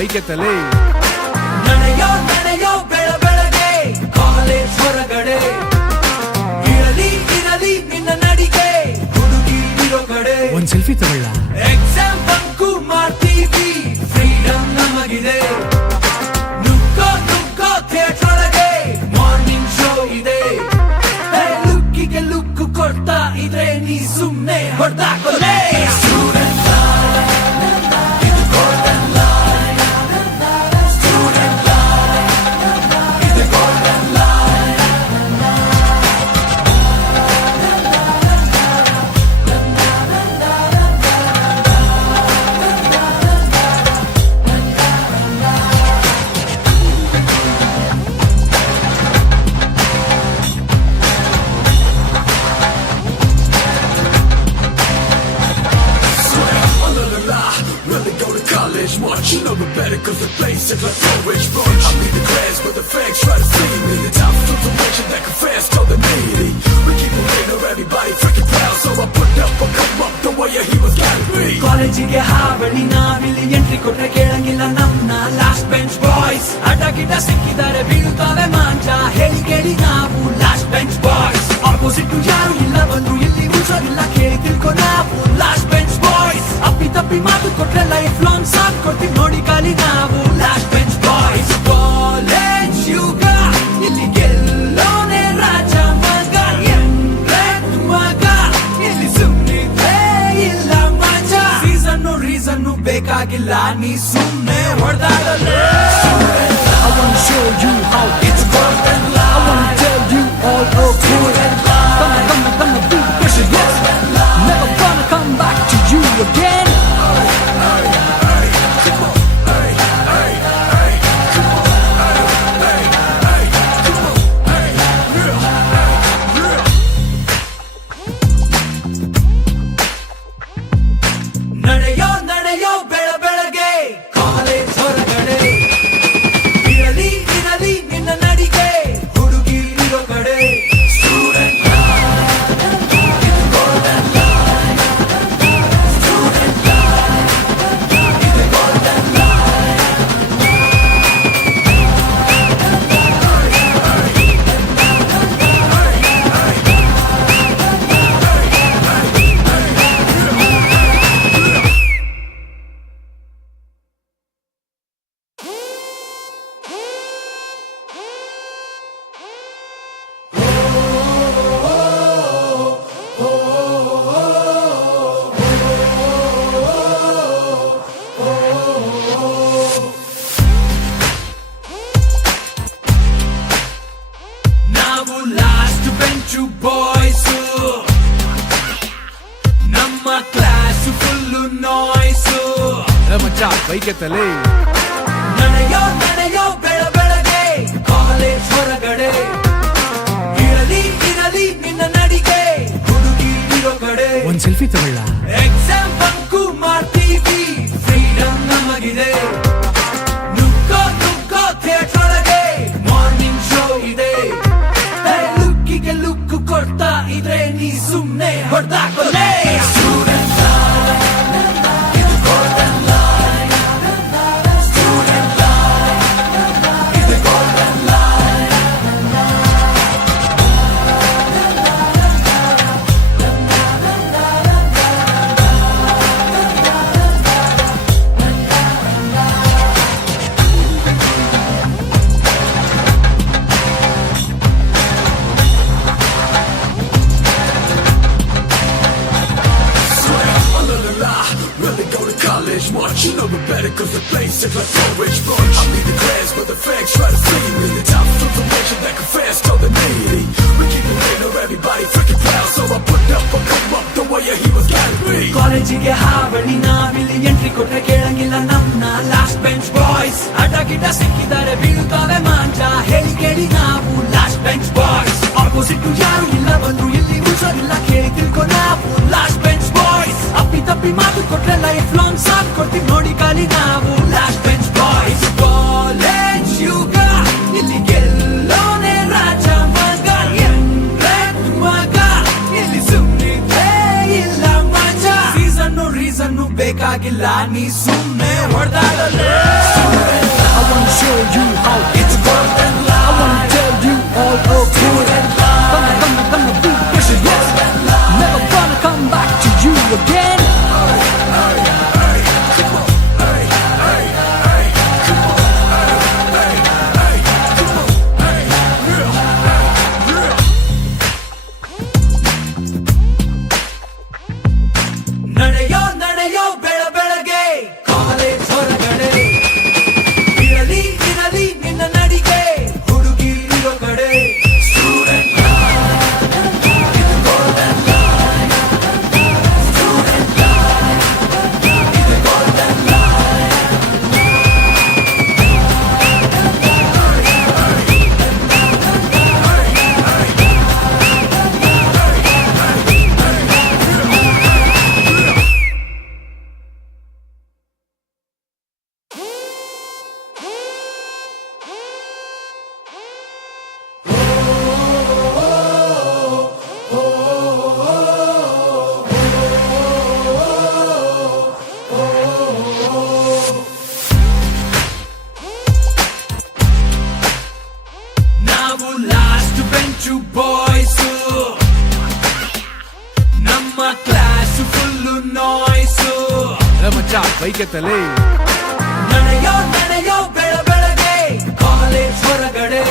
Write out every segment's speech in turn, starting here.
Bike ತಲೆ ನಡೆಯೋ ನಡೆಯೋ ಬೆಳಬೆಳಗೆ ಕಾಲೇಜ್ ಹೊರಗಡೆ ಇರಲಿ ಇರಲಿ ನಿನ್ನ ನಡಿಗೆ ಹುಡುಗಿ ಇರೋ ಕಡೆ ಒಂದ್ ಸೆಲ್ಫಿ ತಗೊಳ್ಳ ಎಕ್ಸಾಮ್ ಬಂಕು ಮಾಡ್ತೀವಿ ಫ್ರೀಡಮ್ ನಮಗಿದೆ ನುಗ್ಗೋ ನುಗ್ಗೋ ಥಿಯೇಟರ್ ಒಳಗೆ ಮಾರ್ನಿಂಗ್ ಶೋ ಇದೆ ಲುಕ್ಕಿಗೆ ಲುಕ್ ಕೊಡ್ತಾ ಇದ್ರೆ ನೀ ಸುಮ್ನೆ ಹೊಡ್ದಾಕೊಲೆ Much, you know the better cause the place is like Norwich Brunch. I need the class but the facts try to see me. The top information that confess to the needy. We keep a waiting or everybody freaking proud. So I put up or come up the way he was gotta be. ಕಾಲೇಜಿಗೆ ಹಾವಳಿ ನಾವಿಲ್ಲಿ entry ಕೊಟ್ರೆ ಕೇಳಂಗಿಲ್ಲ ನಮ್ನ last bench boys ಅಡ್ಡ ಗಿಡ್ಡ ಸಿಕ್ಕಿದ್ದಾರೆ ಬೀಳುತ್ತವೆ ಮಾಂಚ ಹೇಳಿ ಕೇಳಿ ನಾವು ಲಾಸ್ಟ್ ಬೆಂಚ್ ಬಾಯ್ಸ್ ಆಪೋಸಿಟ್ ಯಾರು ಇಲ್ಲ ಬಂದ್ರು ಇಲ್ಲಿ ಉಳಿಸೋದಿಲ್ಲ ಕೇಳಿ ತಿಳ್ಕೊ ನಾವು ಲಾಸ್ಟ್ ಬೆಂಚ್ ಬಾಯ್ಸ್ ಅಪ್ಪಿ ತಪ್ಪಿ ಮಾತು ಕೊಟ್ರೆ ಲೈಫ್ ಲಾಂಗ್ ಸಾಥ್ ಕೊಡ್ತೀವಿ ನೋಡಿ ಕಾಲಿ ನಾವು ಲಾಸ್ಟ್ ಬೆಂಚ್ ಬಾಯ್ಸ್ ಕಾಲೇಜ್ ಯುಗ ಇಲ್ಲಿ ಗೆಲ್ಲೋನೆ ರಾಜ ಮಗ ಎಂಟ್ರೆಂಟ್ ಮಗ ಇಲ್ಲಿ ಸುಮ್ಮನಿದ್ರೆ ಇಲ್ಲ ಮಜ ರೀಸನ್ನು ಬೇಕಾಗಿಲ್ಲ ನೀ ಸುಮ್ಮನೆ ಹೊಡೆದಾಡಲೇ I wanna show you how it's golden light. I wanna tell you all okay. Gonna be the pressure, yes. Never gonna come back to you again. ನಡೆಯೋ ನಡೆಯೋ ಬೆಳಬೆಳಗೆ ಕಾಲೇಜ್ ಹೊರಗಡೆ ಇರಲಿ ಇರಲಿ ನಿನ್ನ ನಡಿಗೆ ಹುಡುಗಿ ಇರೋ ಕಡೆ ಸ್ಟೂಡೆಂಟ್ ನಾವು ಲಾಸ್ಟ್ ಬೆಂಚು ಬಾಯ್ಸು ನಮ್ಮ ಕ್ಲಾಸ್ ಫುಲ್ಲು ನಾಯ್ಸು ಮಚ್ಚ ಬೈಕೆ ತಲೆ ನಡೆಯೋ ನಡೆಯೋ ಬೆಳಬೆಳಗೆ ಕಾಲೇಜ್ ಹೊರಗಡೆ ಇರಲಿ ಇರಲಿ ನಿನ್ನ ನಡಿಗೆ ಹುಡುಗಿ ಇರೋ ಕಡೆ ಒಂದ್ ಸೆಲ್ಫಿ ತಗೊಳ್ಳ ಎಕ್ಸಾಮ್ ಬಂಕು ಮಾಡ್ತೀವಿ ಫ್ರೀಡಮ್ ನಮಗಿದೆ ನುಗ್ಗೋ ನುಗ್ಗೋ ಥಿಯೇಟರ್ ಒಳಗೆ ಮಾರ್ನಿಂಗ್ ಶೋ ಇದೆ ಲುಕ್ಕಿಗೆ ಲುಕ್ ಕೊಡ್ತಾ ಇದ್ರೆ ನೀ ಸುಮ್ನೆ ಹೊಡ್ದಾಕೊಲೆ Much, you know the better cause the place is like Norwich Brunch. I need the class but the facts try to see me. The top information that confess to the needy. We keep it waiting or everybody freaking proud. So I put up or come up the way he was gotta be. ಕಾಲೇಜಿಗೆ ಹಾವಳಿ ನಾವಿಲ್ಲಿ entry ಕೊಟ್ರೆ ಕೇಳಂಗಿಲ್ಲ ನಮ್ನ last bench boys ಅಡ್ಡ ಗಿಡ್ಡ ಸಿಕ್ಕಿದ್ದಾರೆ ಬೀಳುತ್ತವೆ ಮಾಂಚ ಹೇಳಿ ಕೇಳಿ ನಾವು ಲಾಸ್ಟ್ ಬೆಂಚ್ ಬಾಯ್ಸ್ ಆಪೋಸಿಟ್ ಯಾರು ಇಲ್ಲ ಬಂದ್ರು ಇಲ್ಲಿ ಉಳಿಸೋದಿಲ್ಲ ಕೇಳಿ ತಿಳ್ಕೊ ನಾವು ಲಾಸ್ಟ್ ಬೆಂಚ್ ಬಾಯ್ಸ್ ಅಪ್ಪಿ ತಪ್ಪಿ ಮಾತು ಕೊಟ್ರೆ ಲೈಫ್ ಲಾಂಗ್ ಸಾಥ್ ಕೊಡ್ತೀವಿ ನೋಡಿ ಕಾಲಿ ನಾವು ಲಾಸ್ಟ್ ಬೆಂಚ್ ಬಾಯ್ಸ್ ಕಾಲೇಜ್ ಯುಗ ಇಲ್ಲಿ ಗೆಲ್ಲೋನೆ ರಾಜ ಮಗ ಎಂಟ್ರೆಂಟ್ ಮಗ ಇಲ್ಲಿ ಸುಮ್ಮನಿದ್ರೆ ಇಲ್ಲ ಮಜ ರೀಸನ್ನು ಬೇಕಾಗಿಲ್ಲ ನೀ ಸುಮ್ಮನೆ ಹೊಡೆದಾಡಲೇ ನಾವು ಲಾಸ್ಟ್ ಬೆಂಚು ಬಾಯ್ಸ್, ನಮ್ಮ ಕ್ಲಾಸ್ ಫುಲ್ಲು ನಾಯ್ಸು. ಮಚ್ಚ ಬೈಕ್ ಎತ್ತಲೇ. ನಡೆಯೋ ನಡೆಯೋ ಬೆಳಗ್ಗೆ ಕಾಲೇಜ್ ಹೊರಗಡೆ,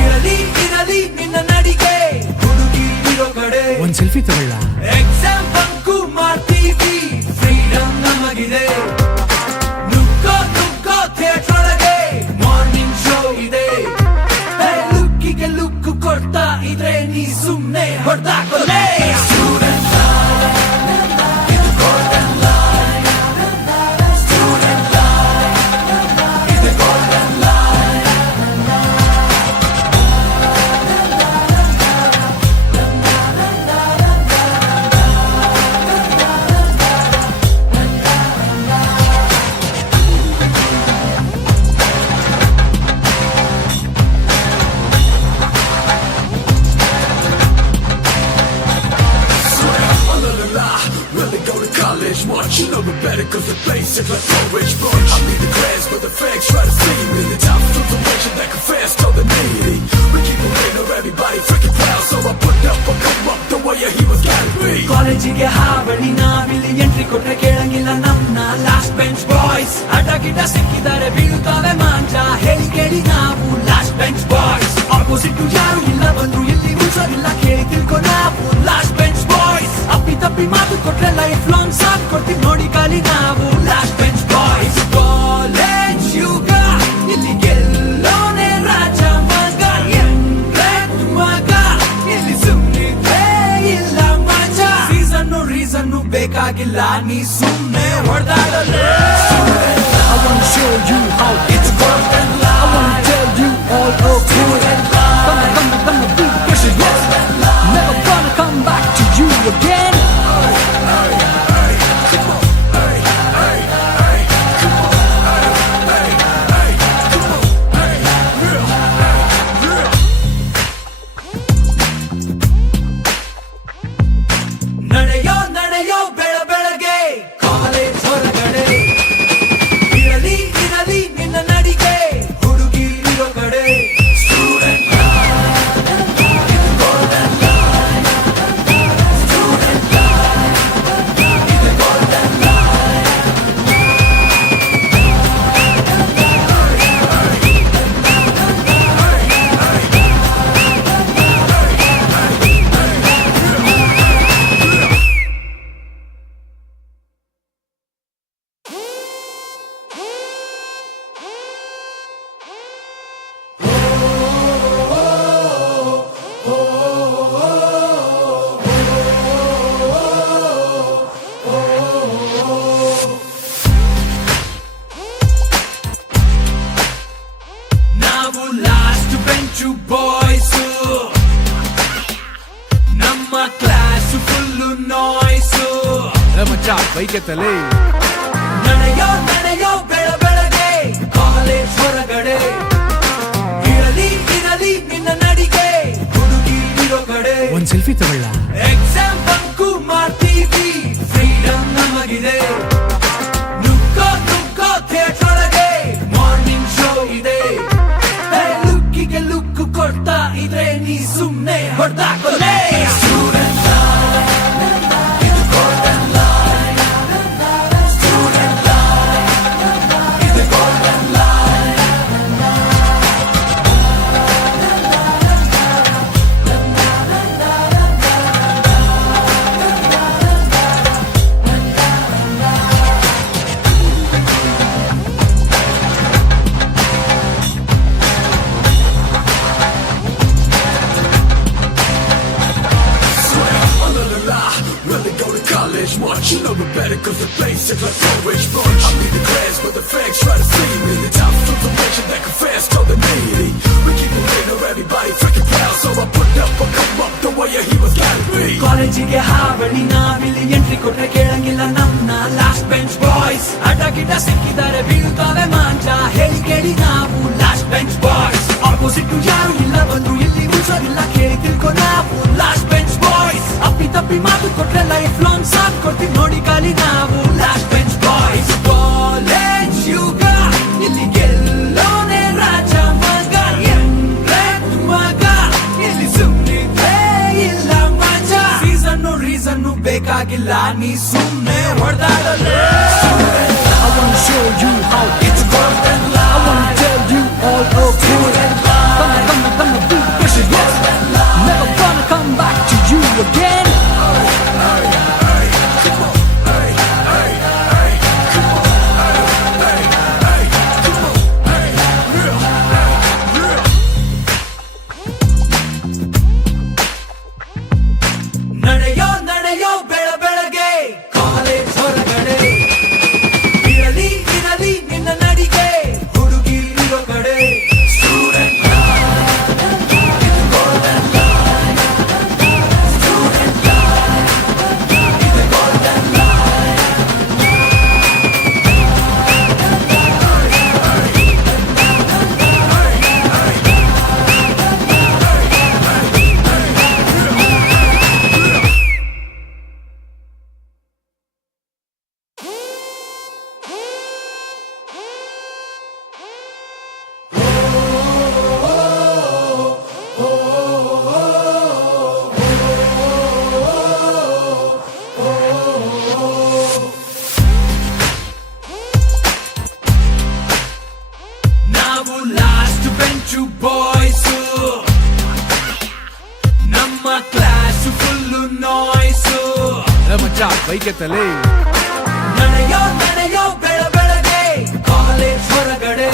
ಇರಲಿ ಇರಲಿ ನಿನ್ನ ನಡಿಗೆ ಹುಡುಗಿ ಇರೋ ಕಡೆ. ಒಂದ್ ಸೆಲ್ಫಿ ತಗೊಳ್ಳ. ಎಕ್ಸಾಮ್ ಬಂಕು ಮಾಡ್ತೀವಿ, ಫ್ರೀಡಮ್ ನಮಗಿದೆ. ನುಗ್ಗೋ ನುಗ್ಗೋ ಥಿಯೇಟರ್ ಒಳಗೆ, ಮಾರ್ನಿಂಗ್ ಶೋ ಇದೆ. ಲುಕ್ಕಿಗೆ ಲುಕ್ ಕೊಡ್ತಾ ಇದ್ರೆ ನೀ ಸುಮ್ನೆ ಹೊಡ್ದಾಕೊಲೆ. Much, you know the better cause the place is like orange brunch. I need the class but the facts try to see me. The top information that confess to the needy. We keep it real, everybody freaking proud. So I put up or come up the way he was gotta be. ಕಾಲೇಜಿಗೆ ಹಾವಳಿ ನಾವಿಲ್ಲಿ entry ಕೊಟ್ರೆ ಕೇಳಂಗಿಲ್ಲ ನಮ್ನ last bench boys. ಅಡ್ಡ ಗಿಡ್ಡ ಸಿಕ್ಕಿದ್ದಾರೆ ಬೀಳ್ತಾವೆ ಮಾಂಜ, ಹೇಳಿ ಕೇಳಿ ನಾವು ಲಾಸ್ಟ್ ಬೆಂಚ್ ಬಾಯ್ಸ್. ಆಪೋಸಿಟ್ ಯಾರು ಇಲ್ಲ ಬಂದ್ರು ಇಲ್ಲಿ ಉಳ್ಸೋದಿಲ್ಲ, ಕೇಳಿ ತಿಳ್ಕೊ ನಾವು ಲಾಸ್ಟ್ ಬೆಂಚ್ ಬಾಯ್ಸ್. ಅಪ್ಪಿ ತಪ್ಪಿ ಮಾತು ಕೊಟ್ರೆ ಲೈಫ್ ಲಾಂಗ್ ಸಾಥ್ ಕೊಡ್ತೀವಿ ನೋಡಿ ಕಾಲಿ ನಾವು ಲಾಸ್ಟ್ ಬೆಂಚ್ ಬಾಯ್ಸ್. ಕಾಲೇಜ್ ಯುಗ ಇಲ್ಲಿ ಗೆಲ್ಲೋನೆ ರಾಜ ಮಗ, ಎಂಟ್ರೆಟ್ ಮಗ ಇಲ್ಲಿ ಸುಮ್ಮನಿದ್ರೆ ಇಲ್ಲ ಮಜಾ. ರೀಸನ್ನು ಬೇಕಾಗಿಲ್ಲ, ನೀ ಸುಮ್ಮನೆ ಹೊಡೆದಾಡಲೇ. I wanna show you how it's worth and I wanna tell you all okay. Gonna be the pressure, yes. Never gonna come back to you again. ನಡೆಯೋ ನಡೆಯೋ ಬೆಳಗ್ಗೆ ಕಾಲೇಜ್ ಹೊರಗಡೆ, ಇರಲಿ ಇರಲಿ ನಿನ್ನ ನಡಿಗೆ ಹುಡುಗಿ ಇರೋ ಕಡೆ. ನಾವು ಲಾಸ್ಟ್ ಬೆಂಚು ಬಾಯ್ಸ್, ನಮ್ಮ ಕ್ಲಾಸ್ ಫುಲ್ಲು ನಾಯ್ಸು. ಮಚ್ಚ ಬೈಕ್ ಎತ್ತಲೇ. ನಡೆಯೋ ನಡೆಯೋ ಬೆಳಗ್ಗೆ ಕಾಲೇಜ್ ಹೊರಗಡೆ, ಇರಲಿ ಇರಲಿ ನಿನ್ನ ನಡಿಗೆ ಹುಡುಗಿ ಇರೋ ಕಡೆ. ಒಂದ್ ಸೆಲ್ಫಿ ತಗೊಳ್ಳ. ಎಕ್ಸಾಮ್ ಬಂಕು ಮಾಡ್ತೀವಿ, ಫ್ರೀಡಮ್ ನಮಗಿದೆ. ನುಗ್ಗೋ ನುಗ್ಗೋ ಥಿಯೇಟರ್ ಒಳಗೆ, ಮಾರ್ನಿಂಗ್ ಶೋ ಇದೆ. ಲುಕ್ಕಿಗೆ ಲುಕ್ ಕೊಡ್ತಾ ಇದ್ರೆ ನೀ ಸುಮ್ನೆ ಹೊಡ್ದಾಕೊಲೆ. Much, you know the better cause the place is like orange brunch. I need the class but the facts try to see me. The top information that confess to the needy. We keep it real, everybody freaking proud. So I put up or come up the way he was gotta be. ಕಾಲೇಜಿಗೆ ಹಾವಳಿ ನಾವಿಲ್ಲಿ entry ಕೊಟ್ರೆ ಕೇಳಂಗಿಲ್ಲ ನಮ್ನ last bench boys. ಅಡ್ಡ ಗಿಡ್ಡ ಸಿಕ್ಕಿದ್ದಾರೆ ಬೀಳ್ತಾವೆ ಮಾಂಜ, ಹೇಳಿ ಕೇಳಿ ನಾವು ಲಾಸ್ಟ್ ಬೆಂಚ್ ಬಾಯ್ಸ್. ಆಪೋಸಿಟ್ ಯಾರು ಇಲ್ಲ ಬಂದ್ರು ಇಲ್ಲಿ ಉಳ್ಸೋದಿಲ್ಲ, ಕೇಳಿ ತಿಳ್ಕೊ ನಾವು ಲಾಸ್ಟ್ ಬೆಂಚ್ ಬಾಯ್ಸ್. ಅಪ್ಪಿ ತಪ್ಪಿ ಮಾತು ಕೊಟ್ರೆ ಲೈಫ್ ಲಾಂಗ್ ಸಾಥ್ ಕೊಡ್ತೀವಿ ನೋಡಿ ಕಾಲಿ ನಾವು ಲಾಸ್ಟ್ ಬೆಂಚ್ ಬಾಯ್ಸ್. ನೀ ಸುಮ್ನೆ ಹೊಡೆದಾಡಲೇ I wanna show you how it's worth and I wanna tell you all okay. Gonna do the pressure, yes. Never gonna come back to you again. ನಡೆಯೋ ನಡೆಯೋ ಬೆಳಬೆಳಗೆ college ಹೊರಗಡೆ ಇರಲಿ ಇರಲಿ ನಿನ್ನ ನಡಿಗೆ ಹುಡುಗಿ ಇರೋ ಕಡೆ ಸ್ಟೂಡೆಂಟ್ ನಾವು ಲಾಸ್ಟ್ ಬೆಂಚು ಬಾಯ್ಸು ನಮ್ಮ ಕ್ಲಾಸ್ ಫುಲ್ಲು ನಾಯ್ಸು ಮಚ್ಚ ಬೈಕೆತ್ತಲೇ ನಡೆಯೋ ನಡೆಯೋ ಬೆಳಬೆಳಗೆ ಕಾಲೇಜ್ ಹೊರಗಡೆ